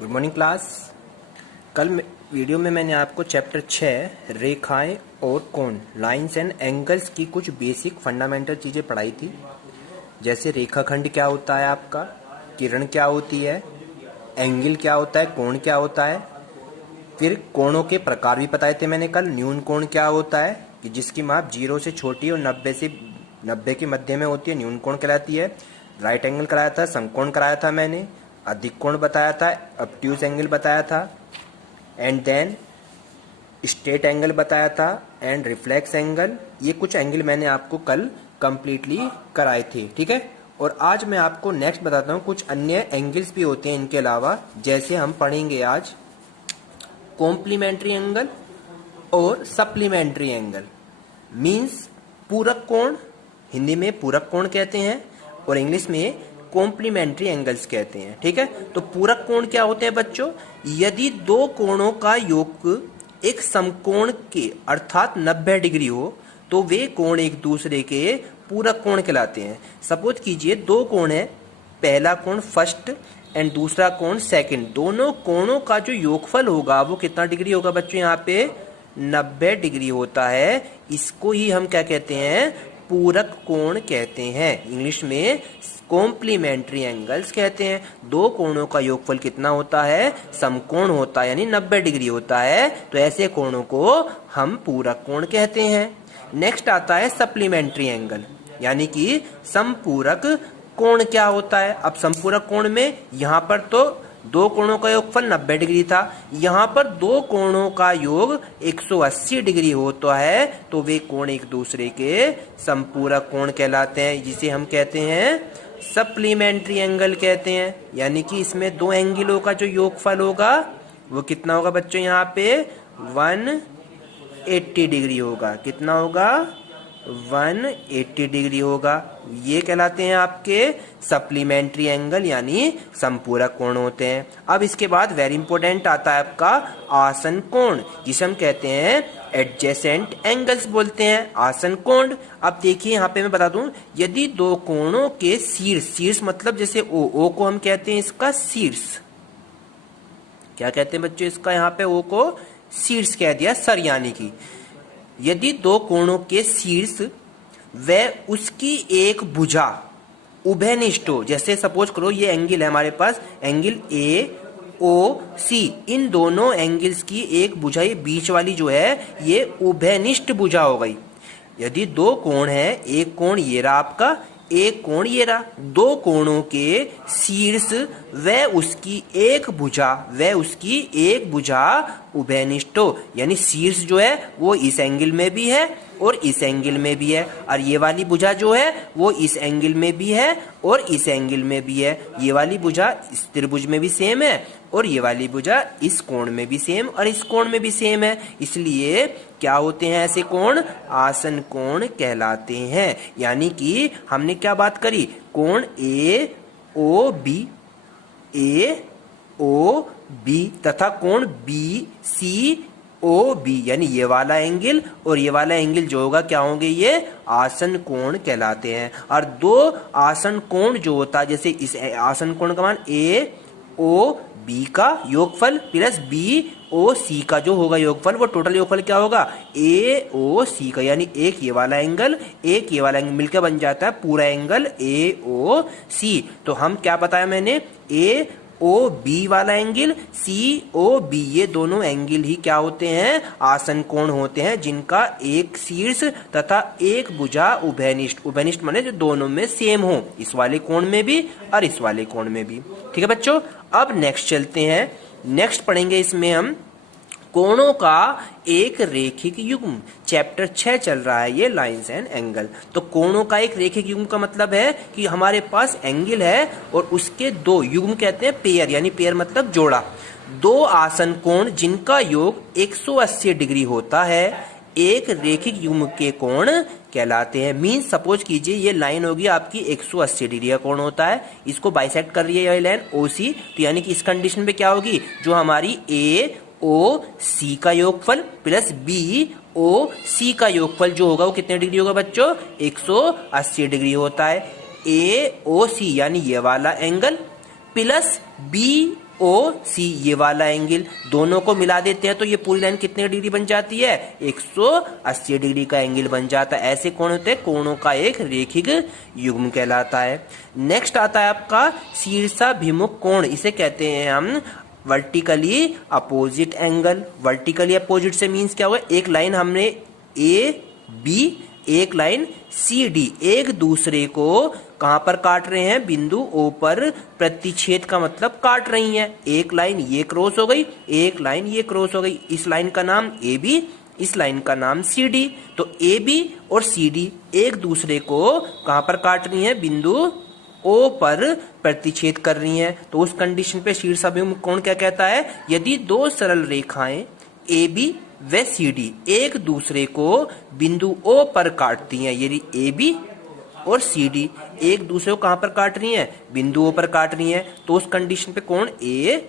Good morning class. Video में मैंने आपको चैप्टर 6 रेखाएं और कोण लाइंस एंड एंगल्स की कुछ बेसिक फंडामेंटल चीज़ें पढ़ाई थी। जैसे रेखाखंड क्या होता है, आपका किरण क्या होती है, एंगल क्या होता है, कोण क्या होता है। फिर कोणों के प्रकार भी बताए थे मैंने कल। न्यून कोण क्या होता है कि जिसकी माप 0 से छोटी और 90 के मध्य में होती है, न्यून कोण कहलाती है। राइट एंगल कराया था, समकोण कराया था मैंने, अधिक कोण बताया था, ऑब्ट्यूज एंगल बताया था, एंड देन स्ट्रेट एंगल बताया था, एंड रिफ्लेक्स एंगल। ये कुछ एंगल मैंने आपको कल कंप्लीटली कराए थे, ठीक है। और आज मैं आपको नेक्स्ट बताता हूँ कुछ अन्य एंगल्स भी होते हैं इनके अलावा। जैसे हम पढ़ेंगे आज कॉम्प्लीमेंट्री एंगल और सप्लीमेंट्री एंगल। मीन्स पूरक कोण, हिंदी में पूरक कोण कहते हैं और इंग्लिश में कॉम्प्लीमेंट्री एंगल्स कहते हैं, ठीक है। तो पूरक कोण क्या होते हैं बच्चों? यदि दो कोणों का योग एक समकोण के अर्थात 90 डिग्री हो तो वे कोण एक दूसरे के पूरक कोण कहलाते हैं। सपोज कीजिए दो कोण है, पहला कोण फर्स्ट एंड दूसरा कोण सेकंड। दोनों कोणों का जो योगफल होगा वो कितना डिग्री होगा बच्चों? यहाँ पे 90 डिग्री होता है। इसको ही हम क्या कहते हैं? पूरक कोण कहते हैं। इंग्लिश में कॉम्प्लीमेंट्री एंगल्स कहते हैं। दो कोणों का योगफल कितना होता है? समकोण होता है, यानी 90 डिग्री होता है। तो ऐसे कोणों को हम पूरक कोण कहते हैं। नेक्स्ट आता है सप्लीमेंट्री एंगल, यानी कि समपूरक कोण क्या होता है? अब समपूरक कोण में यहाँ पर तो दो कोणों का योगफल 90 डिग्री था, यहाँ पर दो कोणों का योग 180 डिग्री होता है, तो वे कोण एक दूसरे के समपूरक कोण कहलाते हैं, जिसे हम कहते हैं सप्लीमेंट्री एंगल कहते हैं। यानी कि इसमें दो एंगलों का जो योगफल होगा वो कितना होगा बच्चों? यहाँ पे 180 डिग्री होगा। कितना होगा? 180 डिग्री होगा। ये कहलाते हैं आपके सप्लीमेंट्री एंगल, यानी समपूरक कोण होते हैं। अब इसके बाद वेरी इंपॉर्टेंट आता है आपका आसन कोण, जिसे हम कहते हैं एडजेसेंट एंगल्स बोलते हैं, आसन कोण। अब देखिए यहाँ पे मैं बता दूं, यदि दो कोणों के शीर्ष मतलब जैसे ओ को हम कहते हैं इसका शीर्ष, क्या कहते हैं बच्चों इसका? यहाँ पे ओ को शीर्ष कह दिया, सर यानी कि यदि दो कोणों के शीर्ष व उसकी एक भुजा उभयनिष्ठ हो, जैसे सपोज करो ये एंगल है हमारे पास, एंगल ए ओ सी, इन दोनों एंगल्स की एक भुजा, ये बीच वाली जो है ये उभयनिष्ठ भुजा हो गई। यदि दो कोण है, एक कोण ये रहा आपका, एक कोण ये रहा, दो कोणों के शीर्ष व उसकी एक भुजा उभयनिष्ठ हो, यानी शीर्ष जो है वो इस एंगल में भी है और इस एंगल में भी है, और ये वाली भुजा जो है वो इस एंगल में भी है और इस एंगल में भी है। ये वाली भुजा इस त्रिभुज में भी सेम है और ये वाली भुजा इस कोण में भी सेम और इस कोण में भी सेम है। इसलिए क्या होते हैं ऐसे कोण? आसन कोण कहलाते हैं। यानी कि हमने क्या बात करी? कोण ए ओ बी तथा कोण बी सी ओ बी, यानी ये वाला एंगल और ये वाला एंगल जो होगा क्या होंगे? ये आसन कोण कहलाते हैं। और दो आसन कोण जो होता है, जैसे इस आसन कोण का मान ए ओ बी का योगफल प्लस बी ओ सी का जो होगा योगफल, वो टोटल योगफल क्या होगा? ए ओ सी का, यानी एक ये वाला एंगल एक ये वाला एंगल मिलकर बन जाता है पूरा एंगल ए ओ सी। तो हम क्या बताया मैंने? ए ओ बी वाला एंगल, सी ओ बी, ये दोनों एंगल ही क्या होते हैं? आसन कोण होते हैं, जिनका एक शीर्ष तथा एक भुजा उभयनिष्ठ, उभयनिष्ठ माने जो दोनों में सेम हो, इस वाले कोण में भी और इस वाले कोण में भी, ठीक है बच्चों। अब नेक्स्ट चलते हैं, नेक्स्ट पढ़ेंगे इसमें हम कोणों का एक रेखिक युग्म। चैप्टर 6 चल रहा है ये लाइंस एंड एंगल। तो कोणों का एक रेखिक युग्म का मतलब है कि हमारे पास एंगल है और उसके दो युग्म कहते हैं पेयर, यानी पेयर मतलब जोड़ा। दो आसन कोण जिनका योग 180 डिग्री होता है एक रेखिक युग्म के कोण कहलाते हैं। मीन सपोज कीजिए ये लाइन होगी आपकी 180 डिग्री का कोण होता है, इसको बाइसेक्ट कर रही है ये लाइन ओसी, तो यानी कि इस कंडीशन पे क्या होगी? जो हमारी ए ओ सी का योगफल प्लस बी ओ सी का योगफल जो होगा वो कितने डिग्री होगा बच्चों? 180 डिग्री होता है। ए ओ सी यानी ये वाला एंगल प्लस बी ओ सी ये वाला एंगल, दोनों को मिला देते हैं तो ये पूरी लाइन कितने डिग्री बन जाती है, 180 डिग्री का एंगल बन जाता है। ऐसे कोण होते हैं, कोणों का एक रेखिक युग्म कहलाता है। नेक्स्ट आता है आपका शीर्षाभिमुख कोण, इसे कहते हैं हम vertically opposite angle. Vertically opposite से मीन्स क्या हुआ, एक लाइन हमने ए बी, एक लाइन सी डी, एक दूसरे को कहां पर काट रहे हैं, बिंदु ओ पर प्रतिच्छेद का मतलब काट रही हैं। एक लाइन ये क्रॉस हो गई, एक लाइन ये क्रॉस हो गई, इस लाइन का नाम ए बी, इस लाइन का नाम सी डी। तो ए बी और सी डी एक दूसरे को कहां पर काट रही हैं, बिंदु ओ पर प्रतिच्छेद कर रही हैं। तो उस कंडीशन पे शीर्षाभिमुख कोण क्या कहता है, यदि दो सरल रेखाएं ए बी व सी डी एक दूसरे को बिंदु ओ पर काटती हैं, यदि ए बी और सी डी एक दूसरे को कहां पर काट रही हैं, बिंदु ओ पर काट रही हैं, तो उस कंडीशन पे कोण ए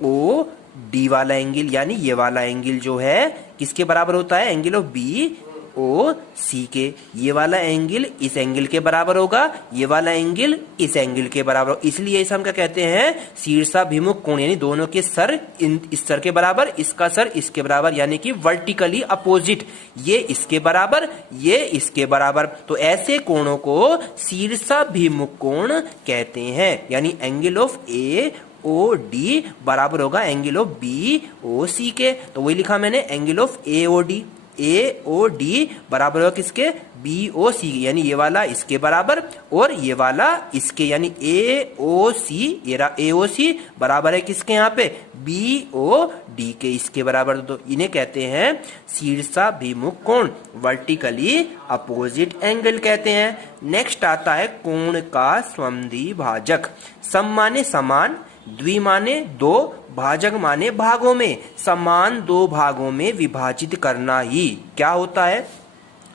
ओ डी वाला एंगल यानी ये वाला एंगल जो है किसके बराबर होता है, angle of B O C के। ये वाला एंगल इस एंगल के बराबर होगा, ये वाला एंगल इस एंगल के बराबर होगा, इसलिए इसे हम क्या कहते हैं, शीर्षाभिमुख कोण, यानी दोनों के सर इस सर के बराबर, इसका सर इसके बराबर, यानी कि वर्टिकली अपोजिट, ये इसके बराबर, ये इसके बराबर। तो ऐसे कोणों को शीर्षाभिमुख कोण कहते हैं, यानी angle of A O D बराबर होगा angle of B O C के। तो वही लिखा मैंने, angle of A O D, A O D बराबर होगा किसके, बी ओ सी, यानी ये वाला इसके बराबर और ये वाला इसके, यानी ए ओ सी, ए ओ सी बराबर है किसके, यहाँ पे बी ओ डी के, इसके बराबर। तो इन्हें कहते हैं शीर्षाभिमुख कोण, वर्टिकली अपोजिट एंगल कहते हैं। नेक्स्ट आता है कोण का समद्विभाजक। सम माने समान, द्वि माने दो, भाजक माने भागों में, समान दो भागों में विभाजित करना ही क्या होता है।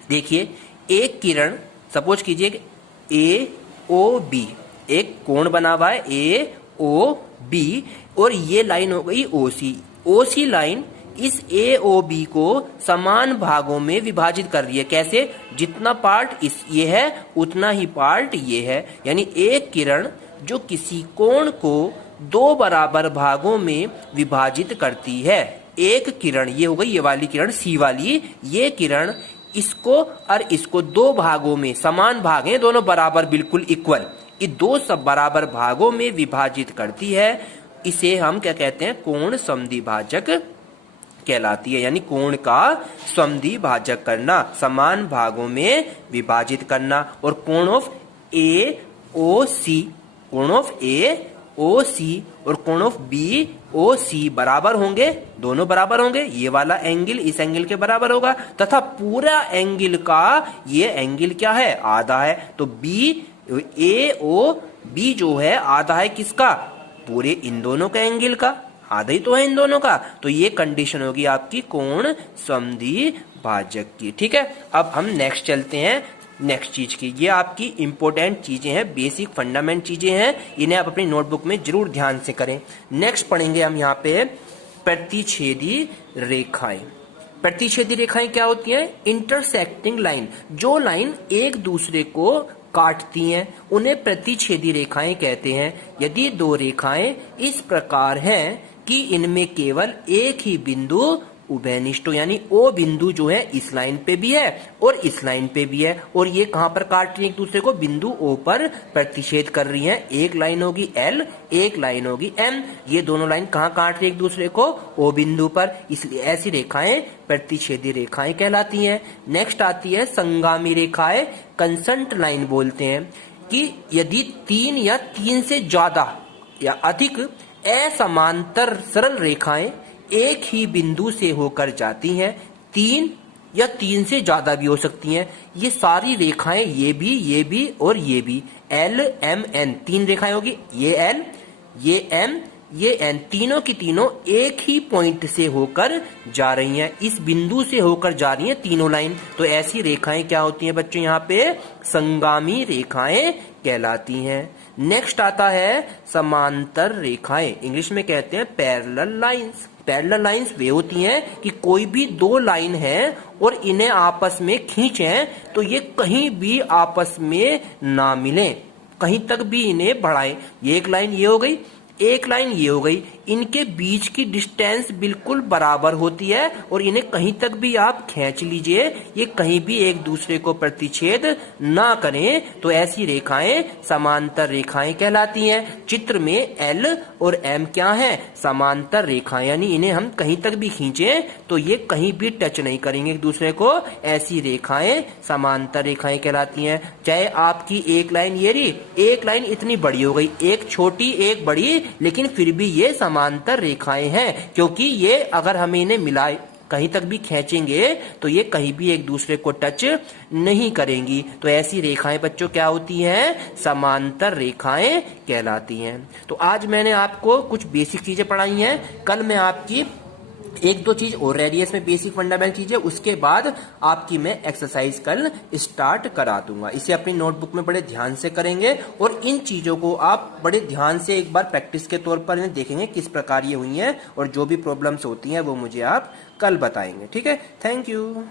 देखिए एक किरण, सपोज कीजिए ए ओ बी, एक कोण बना हुआ है ए ओ बी और ये लाइन हो गई ओ सी। ओ सी लाइन इस ए ओ बी को समान भागों में विभाजित कर रही है। कैसे, जितना पार्ट इस ये है उतना ही पार्ट ये है, यानी एक किरण जो किसी कोण को दो बराबर भागों में विभाजित करती है। एक किरण ये हो गई, ये वाली किरण सी वाली, ये किरण इसको और इसको दो भागों में, समान भाग हैं दोनों बराबर बिल्कुल इक्वल, ये दो सब बराबर भागों में विभाजित करती है। इसे हम क्या कहते हैं, कोण समद्विभाजक कहलाती है, यानी कोण का समद्विभाजक करना, समान भागों में विभाजित करना। और कोण ऑफ ए ओ सी, कोण ऑफ ए ओ सी और कोण ऑफ बी ओ सी बराबर होंगे, दोनों बराबर होंगे, ये वाला एंगल इस एंगल के बराबर होगा तथा पूरा एंगल का ये एंगल क्या है, आधा है। तो बी ए ओ बी जो है आधा है किसका, पूरे इन दोनों का एंगल का, आधा ही तो है इन दोनों का। तो ये कंडीशन होगी आपकी कोण समद्विभाजक की। ठीक है, अब हम नेक्स्ट चलते हैं नेक्स्ट चीज की। ये आपकी इंपॉर्टेंट चीजें हैं, बेसिक फंडामेंट चीजें हैं, इन्हें आप अपनी नोटबुक में जरूर ध्यान से करें। नेक्स्ट पढ़ेंगे हम यहाँ पे प्रतिच्छेदी रेखाएं। प्रतिच्छेदी रेखाएं क्या होती हैं, इंटरसेक्टिंग लाइन, जो लाइन एक दूसरे को काटती हैं उन्हें प्रतिच्छेदी रेखाएं कहते हैं। यदि दो रेखाएं इस प्रकार हैं कि इनमें केवल एक ही बिंदु उभयनिष्ठ, यानी ओ बिंदु जो है इस लाइन पे भी है और इस लाइन पे भी है, और ये कहां पर काट रही है एक दूसरे को, बिंदु ओ पर प्रतिच्छेद कर रही हैं। एक लाइन होगी एल, एक लाइन होगी एम, ये दोनों लाइन कहां काट रही है एक दूसरे को, ओ बिंदु पर, इसलिए ऐसी रेखाएं प्रतिच्छेदी रेखाएं कहलाती हैं। नेक्स्ट आती है संगामी रेखाएं, कंसंट लाइन बोलते हैं, कि यदि तीन या तीन से ज्यादा या अधिक असमांतर सरल रेखाएं एक ही बिंदु से होकर जाती हैं, तीन या तीन से ज्यादा भी हो सकती हैं, ये सारी रेखाएं ये भी और ये भी, एल एम एन तीन रेखाएं होगी, ये एल ये एम ये एन, तीनों की तीनों एक ही पॉइंट से होकर जा रही हैं, इस बिंदु से होकर जा रही हैं तीनों लाइन। तो ऐसी रेखाएं क्या होती हैं बच्चों, यहाँ पे संगामी रेखाएं कहलाती हैं। नेक्स्ट आता है समांतर रेखाएं, इंग्लिश में कहते हैं पैरेलल लाइंस। पैरेलल लाइंस वे होती हैं कि कोई भी दो लाइन है और इन्हें आपस में खींचें तो ये कहीं भी आपस में ना मिलें, कहीं तक भी इन्हें बढ़ाएं। ये एक लाइन ये हो गई, एक लाइन ये हो गई, इनके बीच की डिस्टेंस बिल्कुल बराबर होती है और इन्हें कहीं तक भी आप खींच लीजिए, ये कहीं भी एक दूसरे को प्रतिच्छेद ना करें, तो ऐसी रेखाएं समांतर रेखाएं कहलाती हैं। चित्र में L और M क्या है? समांतर रेखाएं, यानी इन्हें हम कहीं तक भी खींचें तो ये कहीं भी टच नहीं करेंगे एक दूसरे को, ऐसी रेखाएं समांतर रेखाएं कहलाती हैं। चाहे आपकी एक लाइन ये रही, एक लाइन इतनी बड़ी हो गई, एक छोटी एक बड़ी, लेकिन फिर भी ये समांतर रेखाएं हैं, क्योंकि ये अगर हम इन्हें मिलाए कहीं तक भी खींचेंगे तो ये कहीं भी एक दूसरे को टच नहीं करेंगी। तो ऐसी रेखाएं बच्चों क्या होती हैं? समांतर रेखाएं कहलाती हैं। तो आज मैंने आपको कुछ बेसिक चीजें पढ़ाई हैं, कल मैं आपकी एक दो चीज और रह रही है इसमें बेसिक फंडामेंटल चीजें, उसके बाद आपकी मैं एक्सरसाइज कल स्टार्ट करा दूंगा। इसे अपनी नोटबुक में बड़े ध्यान से करेंगे और इन चीजों को आप बड़े ध्यान से एक बार प्रैक्टिस के तौर पर इन्हें देखेंगे किस प्रकार ये हुई हैं, और जो भी प्रॉब्लम्स होती हैं वो मुझे आप कल बताएंगे। ठीक है, थैंक यू।